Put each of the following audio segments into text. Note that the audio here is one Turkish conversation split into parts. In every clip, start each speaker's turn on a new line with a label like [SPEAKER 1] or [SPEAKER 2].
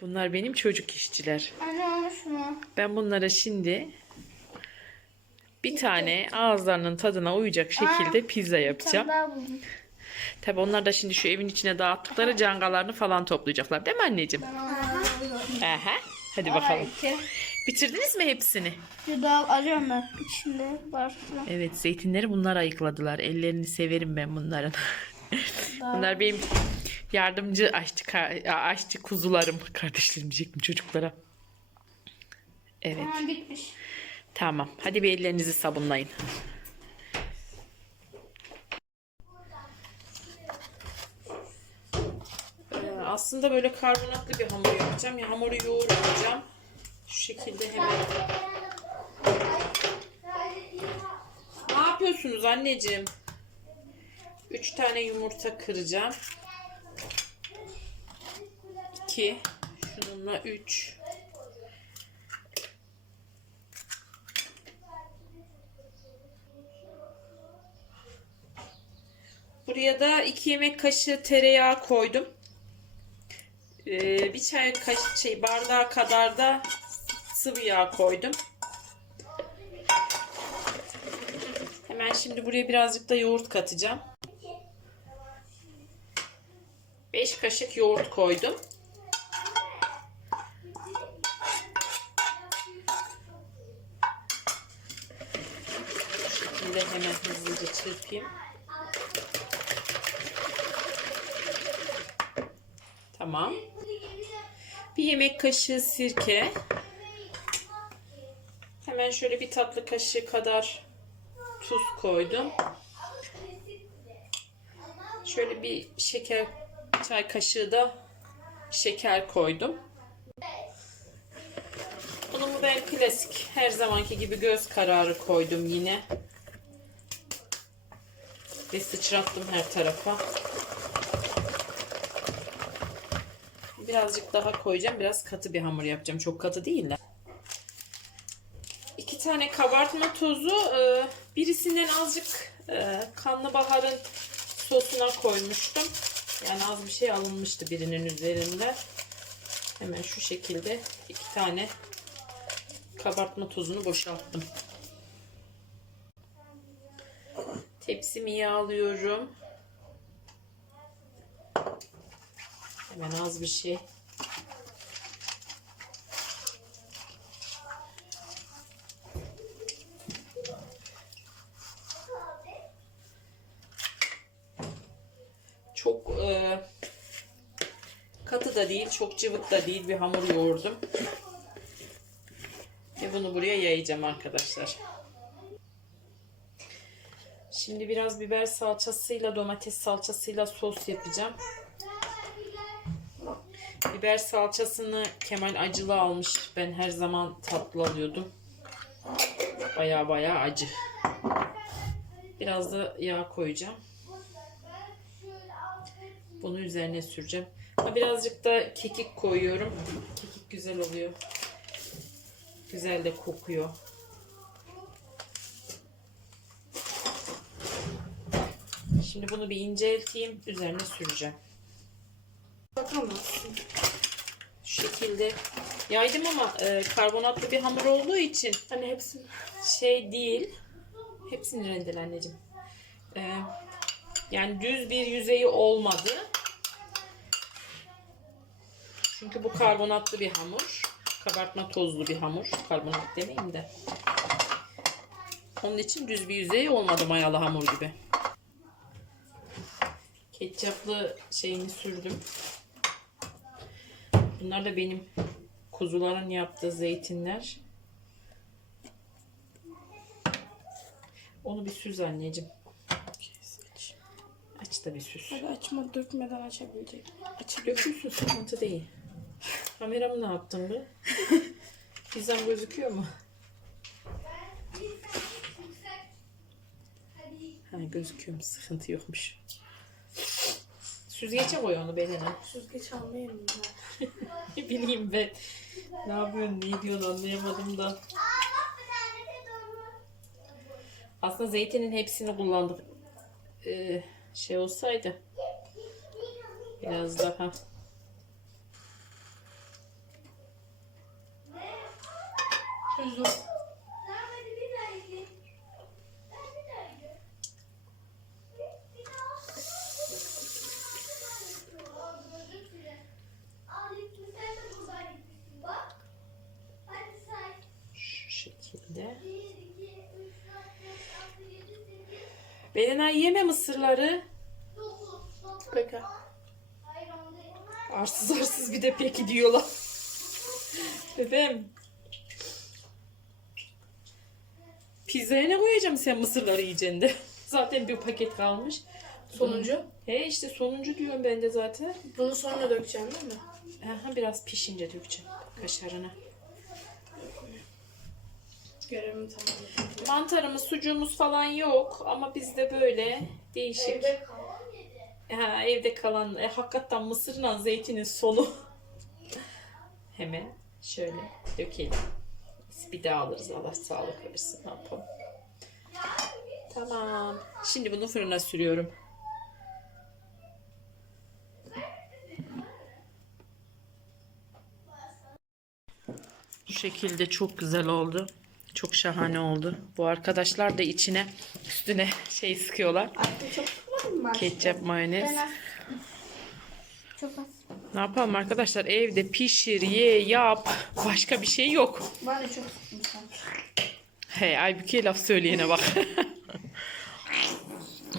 [SPEAKER 1] Bunlar benim çocuk işçiler.
[SPEAKER 2] Anne olmuş mu?
[SPEAKER 1] Ben bunlara şimdi bir tane ağızlarının tadına uyacak şekilde pizza yapacağım.
[SPEAKER 2] daha buldum.
[SPEAKER 1] Tabi onlar da şimdi şu evin içine dağıttıkları cangalarını falan toplayacaklar değil mi anneciğim?
[SPEAKER 2] Buldum.
[SPEAKER 1] Aha. Hadi bakalım.
[SPEAKER 2] İki.
[SPEAKER 1] Bitirdiniz mi hepsini?
[SPEAKER 2] Bir daha arıyorum ben. İçinde var. falan.
[SPEAKER 1] Evet zeytinleri bunlar ayıkladılar. Ellerini severim ben bunların. Bunlar benim yardımcı aşçı, aşçı kuzularım. Kardeşlerim diyecektim çocuklara. Evet.
[SPEAKER 2] Tamam bitmiş.
[SPEAKER 1] Tamam. Hadi bir ellerinizi sabunlayın. Ee, aslında böyle karbonatlı bir hamur yapacağım. Ya hamuru yoğuracağım. Şu şekilde hemen. Ne yapıyorsunuz anneciğim? 3 tane yumurta kıracağım. 2 şununla 3 Buraya da 2 yemek kaşığı tereyağı koydum. Ee, bir çay kaşığı şey bardağı kadar da sıvı yağ koydum. Hemen şimdi buraya birazcık da yoğurt katacağım. 5 kaşık yoğurt koydum. Bu şekilde hemen hızlıca çırpayım. Tamam. Bir yemek kaşığı sirke. Hemen şöyle bir tatlı kaşığı kadar tuz koydum. Şöyle bir şeker çay kaşığı da şeker koydum. Unumu ben klasik her zamanki gibi göz kararı koydum yine. Ve sıçrattım her tarafa. Birazcık daha koyacağım. Biraz katı bir hamur yapacağım. Çok katı değil de. İki tane kabartma tozu. e, Birisinden azıcık e, kanlı baharın sosuna koymuştum. Yani az bir şey alınmıştı birinin üzerinde. Hemen şu şekilde iki tane kabartma tozunu boşalttım. Tepsimi yağlıyorum. Hemen az bir şey. Çok e, katı da değil, çok cıvık da değil bir hamur yoğurdum. Ve bunu buraya yayacağım arkadaşlar. Şimdi biraz biber salçasıyla, domates salçasıyla sos yapacağım. Biber salçasını Kemal acılı almış. Ben her zaman tatlı alıyordum. Baya baya acı. Biraz da yağ koyacağım. Bunu üzerine süreceğim. Birazcık da kekik koyuyorum. Kekik güzel oluyor. Güzel de kokuyor. Şimdi bunu bir incelteyim. Üzerine süreceğim.
[SPEAKER 2] Bakamazsın.
[SPEAKER 1] Şu şekilde yaydım ama e, karbonatlı bir hamur olduğu için
[SPEAKER 2] Hani hepsini.
[SPEAKER 1] şey değil. Hepsini rendele anneciğim. E, yani düz bir yüzeyi olmadı. Çünkü bu karbonatlı bir hamur. Kabartma tozlu bir hamur. Karbonat demeyeyim de. Onun için düz bir yüzeyi olmadı mayalı hamur gibi. Ketçaplı şeyini sürdüm. Bunlar da benim kuzuların yaptığı zeytinler. Onu bir süz anneciğim. Aç da bir süz.
[SPEAKER 2] Hadi açma dökmeden açabilecek.
[SPEAKER 1] Dökülsün sıkıntı değil. Kameramı ne yaptın be? Pizzam gözüküyor mu? Ha gözüküyor mu? Sıkıntı yokmuş. Süzgece koy onu beline.
[SPEAKER 2] Süzgeç almayayım ben.
[SPEAKER 1] Bileyim ben. Ne yapıyorsun, ne diyorsun anlayamadım da. Aslında zeytinin hepsini kullandık. Ee, şey olsaydı. Biraz daha. Tuzlu. Şekilde. Belenay yeme mısırları.
[SPEAKER 2] Peki.
[SPEAKER 1] Arsız arsız bir de peki diyorlar. Bebeğim. Pizzaya ne koyacağım sen mısırları yiyeceksin de. Zaten bir paket kalmış.
[SPEAKER 2] Sonuncu.
[SPEAKER 1] He işte sonuncu diyorum ben de zaten.
[SPEAKER 2] Bunu sonra dökeceğim değil mi?
[SPEAKER 1] Aha, biraz pişince dökeceğim kaşarını.
[SPEAKER 2] Görevimi tamamladım.
[SPEAKER 1] Mantarımız, sucuğumuz falan yok ama bizde böyle değişik.
[SPEAKER 2] Evde kalan
[SPEAKER 1] Ha, evde kalan e, hakikaten mısırla zeytinin sonu. Hemen şöyle dökelim. Biz bir daha alırız Allah sağlık versin. Ne yapalım? Tamam. Şimdi bunu fırına sürüyorum. Bu şekilde çok güzel oldu. Çok şahane oldu. Bu arkadaşlar da içine üstüne şey sıkıyorlar.
[SPEAKER 2] Artık çok mı?
[SPEAKER 1] Ketçap, mayonez.
[SPEAKER 2] Ben az. Çok az.
[SPEAKER 1] Ne yapalım arkadaşlar? Evde pişir, ye, yap. Başka bir şey yok.
[SPEAKER 2] Ben de çok sanki.
[SPEAKER 1] Hey Aybüke laf söyleyene bak.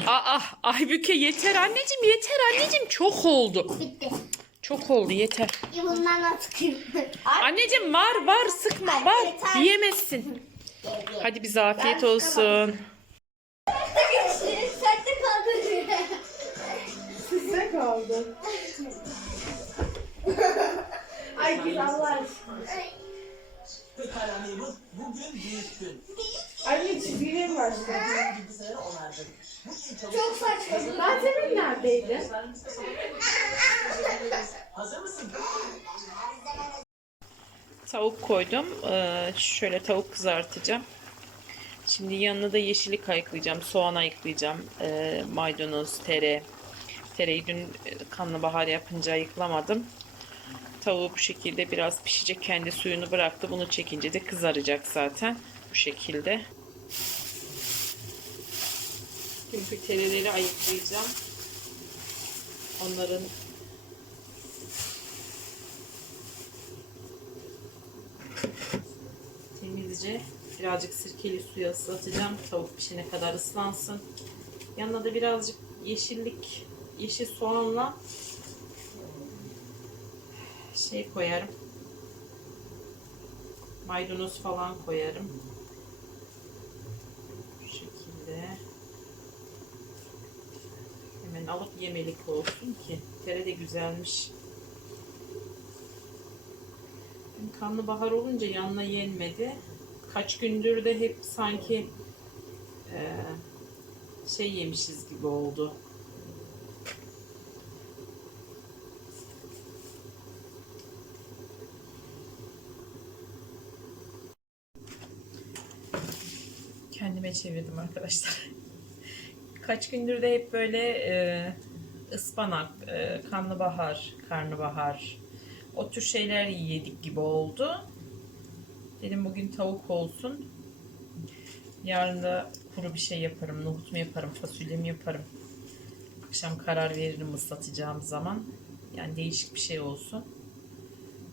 [SPEAKER 1] Aa Aybüke yeter anneciğim yeter anneciğim çok oldu.
[SPEAKER 3] Bitti.
[SPEAKER 1] Çok oldu yeter.
[SPEAKER 3] Bundan.
[SPEAKER 1] Anneciğim var var sıkma var.
[SPEAKER 3] yeter.
[SPEAKER 1] Yiyemezsin. Hadi bize afiyet olsun.
[SPEAKER 3] Sen de kaldın.
[SPEAKER 2] Size kaldı. Ay git Allah aşkına.
[SPEAKER 4] Pekalamemiz bugün büyük gün.
[SPEAKER 2] Anne çizgiye başladı.
[SPEAKER 4] Bilgisayarı onardık. Bugün
[SPEAKER 3] Çok saçma.
[SPEAKER 2] Malzemen neredeydi?
[SPEAKER 4] hazır mısın?
[SPEAKER 1] Tavuk koydum. Ee, şöyle tavuk kızartacağım. Şimdi yanına da yeşillik ayıklayacağım. Soğan ayıklayacağım. Ee, maydanoz, tere. Tereyi dün e, karnabahar yapınca ayıklamadım. Tavuğu bu şekilde biraz pişecek. Kendi suyunu bıraktı. Bunu çekince de kızaracak zaten. Bu şekilde. Çünkü tereleri ayıklayacağım. Onların temizce birazcık sirkeli suya ıslatacağım. Tavuk pişene kadar ıslansın. Yanına da birazcık yeşillik, yeşil soğanla şey koyarım. Maydanoz falan koyarım. Bu şekilde. Hemen alıp yemelik olsun ki. Tere de güzelmiş. Karnabahar olunca yanına yenmedi. Kaç gündür de hep sanki eee, şey yemişiz gibi oldu. Kendime çevirdim arkadaşlar. Kaç gündür de hep böyle eee ıspanak, eee, karnabahar, karnabahar, o tür şeyler yedik gibi oldu. Dedim bugün tavuk olsun. Yarın da kuru bir şey yaparım. Nohut mu yaparım, fasulye mi yaparım. Akşam karar veririm ıslatacağım zaman. Yani değişik bir şey olsun.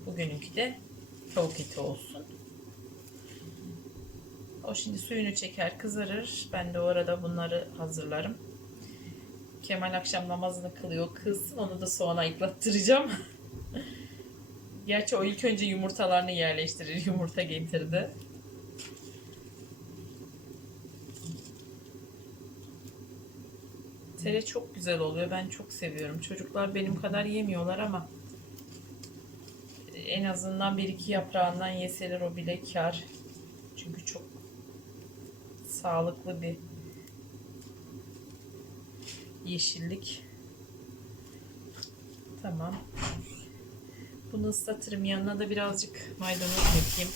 [SPEAKER 1] Bugününki de tavuk eti olsun. O şimdi suyunu çeker, kızarır. Ben de o arada bunları hazırlarım. Kemal akşam namazını kılıyor. Kılsın onu da soğana ayıklattıracağım. Gerçi o ilk önce yumurtalarını yerleştirir. Yumurta getirdi. Tere çok güzel oluyor. Ben çok seviyorum. Çocuklar benim kadar yemiyorlar ama en azından bir iki yaprağından yeseler o bile kar. Çünkü çok sağlıklı bir yeşillik. Tamam. Bunu ıslatırım. Yanına da birazcık maydanoz dökeyim.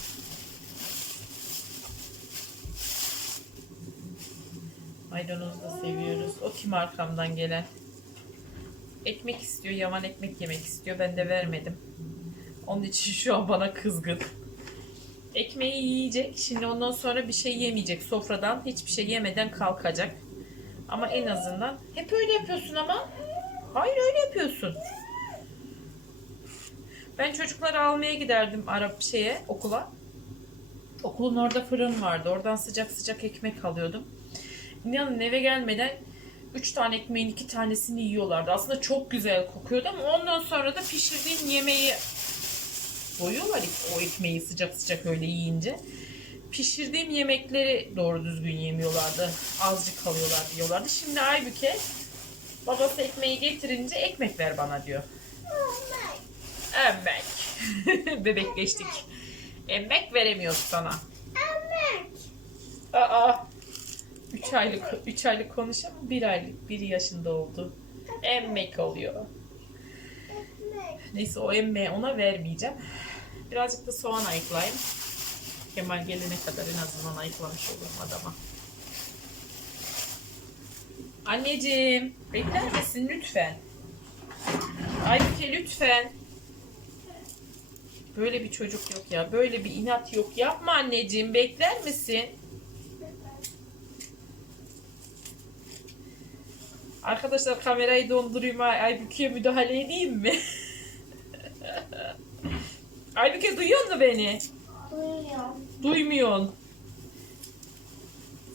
[SPEAKER 1] Maydanoz da seviyoruz. O kim arkamdan gelen? Ekmek istiyor. Yaman ekmek yemek istiyor. Ben de vermedim. Onun için şu an bana kızgın. Ekmeği yiyecek. Şimdi ondan sonra bir şey yemeyecek. Sofradan hiçbir şey yemeden kalkacak. Ama en azından hep öyle yapıyorsun ama. Hayır öyle yapıyorsun. Ben çocukları almaya giderdim Arap şeye okula. Okulun orada fırın vardı. Oradan sıcak sıcak ekmek alıyordum. İnanın eve gelmeden 3 tane ekmeğin 2 tanesini yiyorlardı. Aslında çok güzel kokuyordu ama ondan sonra da pişirdiğim yemeği doyuyorlar o ekmeği sıcak sıcak öyle yiyince. Pişirdiğim yemekleri doğru düzgün yemiyorlardı. Azıcık kalıyorlar diyorlardı. Şimdi Aybüke babası ekmeği getirince ekmek ver bana diyor. Emek. Bebekleştik. Emek veremiyoruz sana. Aa. 3 aylık 3 aylık konuşan 1 aylık 1 yaşında oldu. Emmek oluyor. Neyse o emmeği ona vermeyeceğim. Birazcık da soğan ayıklayayım. Kemal gelene kadar en azından ayıklamış olurum adama. Anneciğim, bekler misin lütfen? Aybüke lütfen. Böyle bir çocuk yok ya. Böyle bir inat yok. Yapma anneciğim. Bekler misin? Arkadaşlar kamerayı dondurayım. Ay- Aybüke'ye müdahale edeyim mi? Aybüke duyuyor musun beni?
[SPEAKER 3] Duyuyorum.
[SPEAKER 1] Duymuyorsun.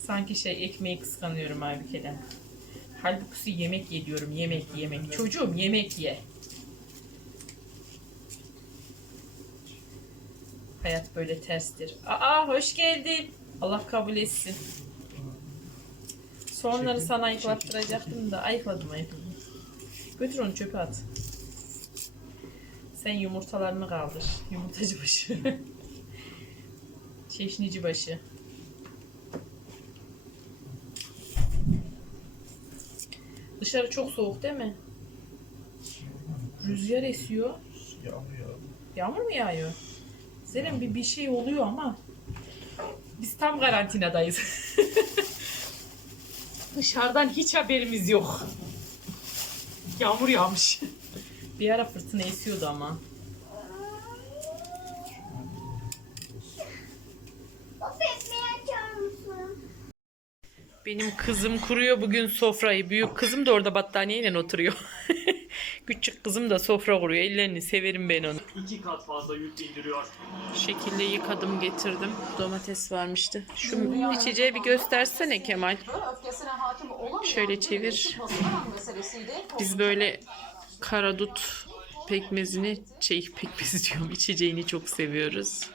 [SPEAKER 1] Sanki şey ekmeği kıskanıyorum Aybüke'den. Halbuki yemek ye diyorum. Yemek yemek. Çocuğum yemek ye. Hayat böyle terstir. Aa hoş geldin. Allah kabul etsin. Soğanları sana ayıklattıracaktım da ayıkladım ayıkladım. Götür onu çöpe at. Sen yumurtalarını kaldır. Yumurtacı başı. Çeşnici başı. Dışarı çok soğuk değil mi? Rüzgar esiyor.
[SPEAKER 5] Yağmur yağdı.
[SPEAKER 1] Yağmur mu yağıyor? Senin bir bir şey oluyor ama biz tam karantinadayız. Dışarıdan hiç haberimiz yok. Yağmur yağmış. Bir ara fırtına esiyordu ama. Benim kızım kuruyor bugün sofrayı. Büyük kızım da orada battaniyeyle oturuyor. Küçük kızım da sofra kuruyor. Ellerini severim ben onu.
[SPEAKER 5] İki kat fazla yük bindiriyor.
[SPEAKER 1] Şu şekilde yıkadım getirdim. Domates varmıştı. Şu içeceği bir göstersene Kemal. Şöyle çevir. Biz böyle karadut pekmezini, şey pekmezi diyorum, içeceğini çok seviyoruz.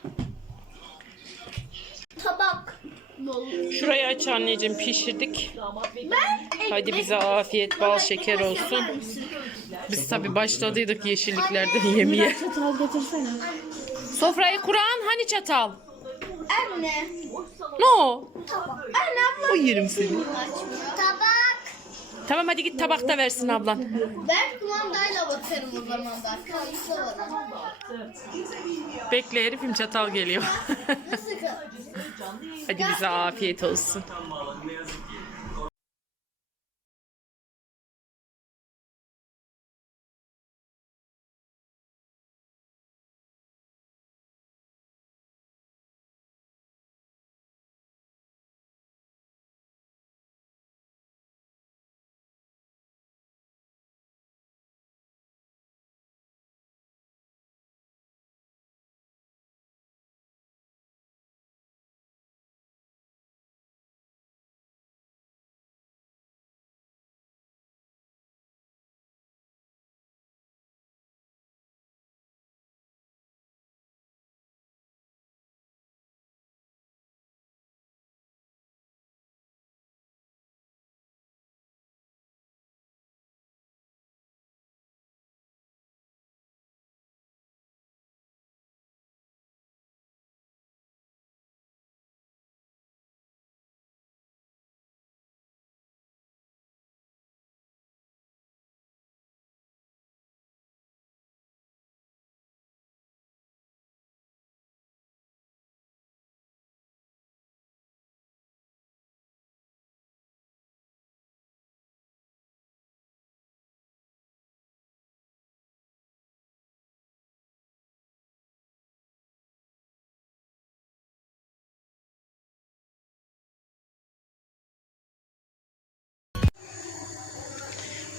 [SPEAKER 3] Tabak.
[SPEAKER 1] Şurayı aç anneciğim pişirdik. Hadi bize afiyet bal şeker olsun. Biz tabi başladıydık yeşilliklerden yemeye.
[SPEAKER 2] Çatal getirsene.
[SPEAKER 1] Sofrayı kuran hani çatal?
[SPEAKER 3] Anne.
[SPEAKER 1] Ne o? O yerim seni.
[SPEAKER 3] Tabak.
[SPEAKER 1] Tamam hadi git tabakta versin ablan.
[SPEAKER 3] Ben kumandayla bakarım o zaman bak. Kalmışsa bana.
[SPEAKER 1] Bekle herifim çatal geliyor.
[SPEAKER 3] Nasıl kal?
[SPEAKER 1] hadi bize afiyet olsun.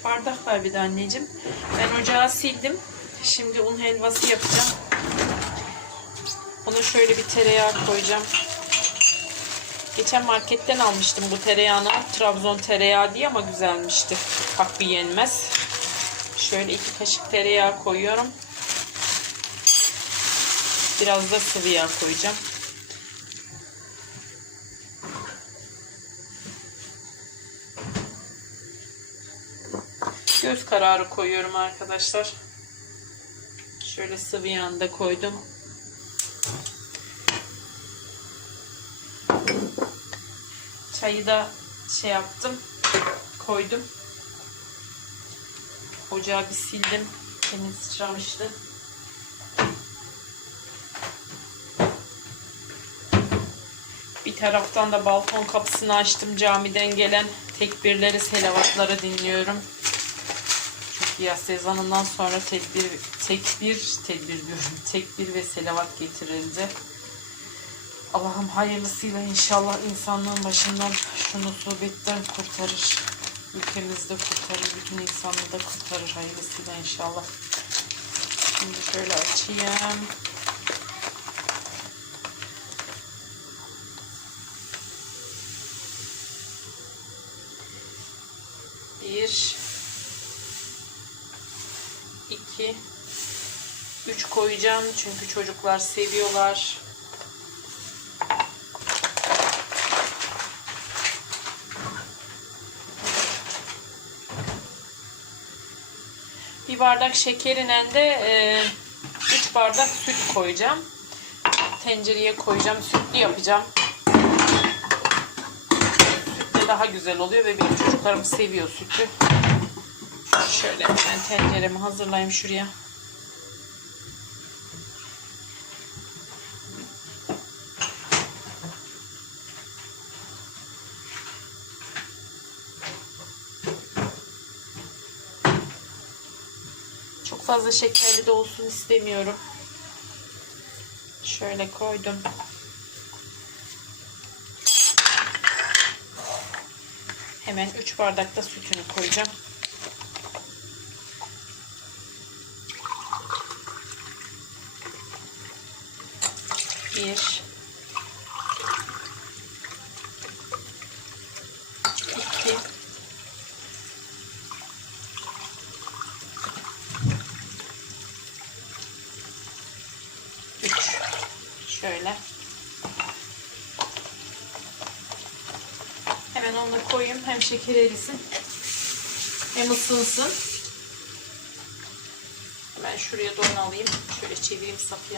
[SPEAKER 1] Bardak var bir de anneciğim. Ben ocağı sildim. Şimdi un helvası yapacağım. Ona şöyle bir tereyağı koyacağım. Geçen marketten almıştım bu tereyağını. Trabzon tereyağı diye ama güzelmişti. Hakkı yenmez. Şöyle iki kaşık tereyağı koyuyorum. Biraz da sıvı yağ koyacağım. Göz kararı koyuyorum arkadaşlar. Şöyle sıvı yağını da koydum. Çayı da şey yaptım. Koydum. Ocağı bir sildim. Temiz sıçramıştı. Bir taraftan da balkon kapısını açtım. Camiden gelen tekbirleri, selavatları dinliyorum. Yaz sezonundan sonra tekbir, tekbir, tedbir diyorum. Tekbir ve selavat getirildi. Allah'ım hayırlısıyla inşallah insanlığın başından şu musibetten kurtarır. Ülkemizde kurtarır, bütün insanlığı da kurtarır hayırlısıyla inşallah. Şimdi şöyle açayım. Bir, iki, üç koyacağım çünkü çocuklar seviyorlar. Bir bardak şekerine de 3 bardak süt koyacağım. Tencereye koyacağım. Sütlü yapacağım. Sütle daha güzel oluyor ve benim çocuklarım seviyor sütü. Şöyle ben tenceremi hazırlayayım şuraya. Çok fazla şekerli de olsun istemiyorum. Şöyle koydum. Hemen 3 bardak da sütünü koyacağım. Bir. iki, Üç. Şöyle. Hemen onu da koyayım. Hem şeker erisin. Hem ısınsın. Hemen şuraya doğru alayım. Şöyle çevireyim saf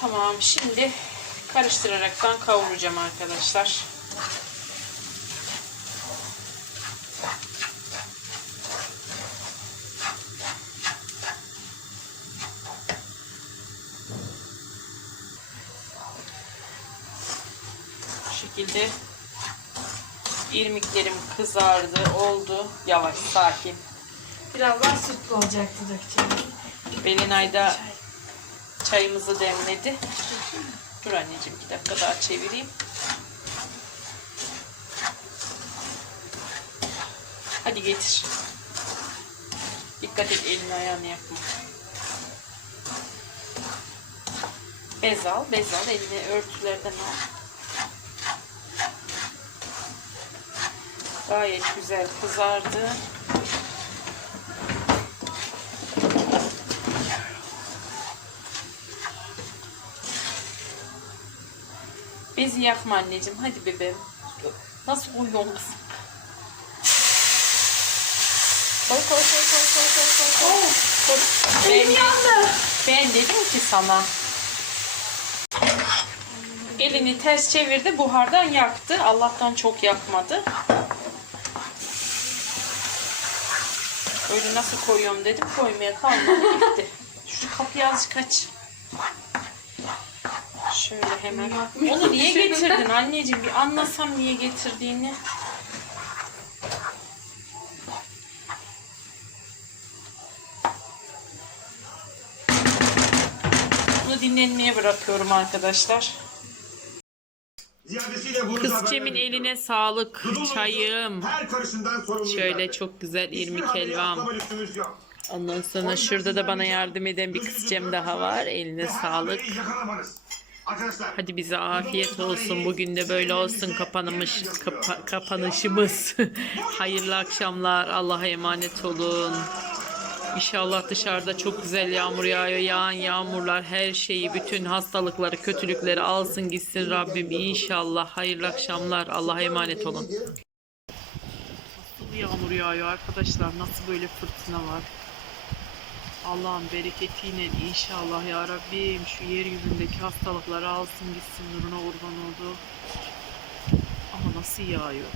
[SPEAKER 1] Tamam. Şimdi karıştıraraktan kavuracağım arkadaşlar. Bu şekilde irmiklerim kızardı, oldu. Yavaş, sakin.
[SPEAKER 2] Birazdan sütlü olacaktı dökeceğim.
[SPEAKER 1] Belinay da çayımızı demledi. Dur anneciğim bir dakika daha çevireyim. Hadi getir. Dikkat et elini ayağını yapma. Bez al, bez al. Elini örtülerden al. Gayet güzel kızardı. Bezi yakma anneciğim. Hadi bebeğim. Nasıl uyuyorsun kız? Koy koy koy koy koy koy koy. koy. Koy. Ben, ben dedim ki sana. Elini ters çevirdi. Buhardan yaktı. Allah'tan çok yakmadı. Öyle nasıl koyuyorum dedim. Koymaya kalmadı. Gitti. Şu kapıyı azıcık aç. Şöyle hemen. Onu niye getirdin anneciğim? Bir anlasam niye getirdiğini. Bunu dinlenmeye bırakıyorum arkadaşlar.
[SPEAKER 6] Bu
[SPEAKER 1] Kızcemin eline sağlık. Çayım.
[SPEAKER 6] Her karışından sorumluyuz.
[SPEAKER 1] Şöyle çok güzel irmik helvam. Ondan sonra şurada da bana yardım eden bir kızcem daha var. Eline sağlık. Hadi bize afiyet olsun. Bugün de böyle olsun kapanmış kapa- kapanışımız. Hayırlı akşamlar. Allah'a emanet olun. İnşallah dışarıda çok güzel yağmur yağıyor. Yağan yağmurlar her şeyi, bütün hastalıkları, kötülükleri alsın gitsin Rabbim. İnşallah. Hayırlı akşamlar. Allah'a emanet olun. Nasıl yağmur yağıyor arkadaşlar? Nasıl böyle fırtına var? Allah'ın bereketiyle inşallah ya Rabbim şu yeryüzündeki hastalıkları alsın gitsin nuruna kurban oldu. Ama nasıl yağıyor?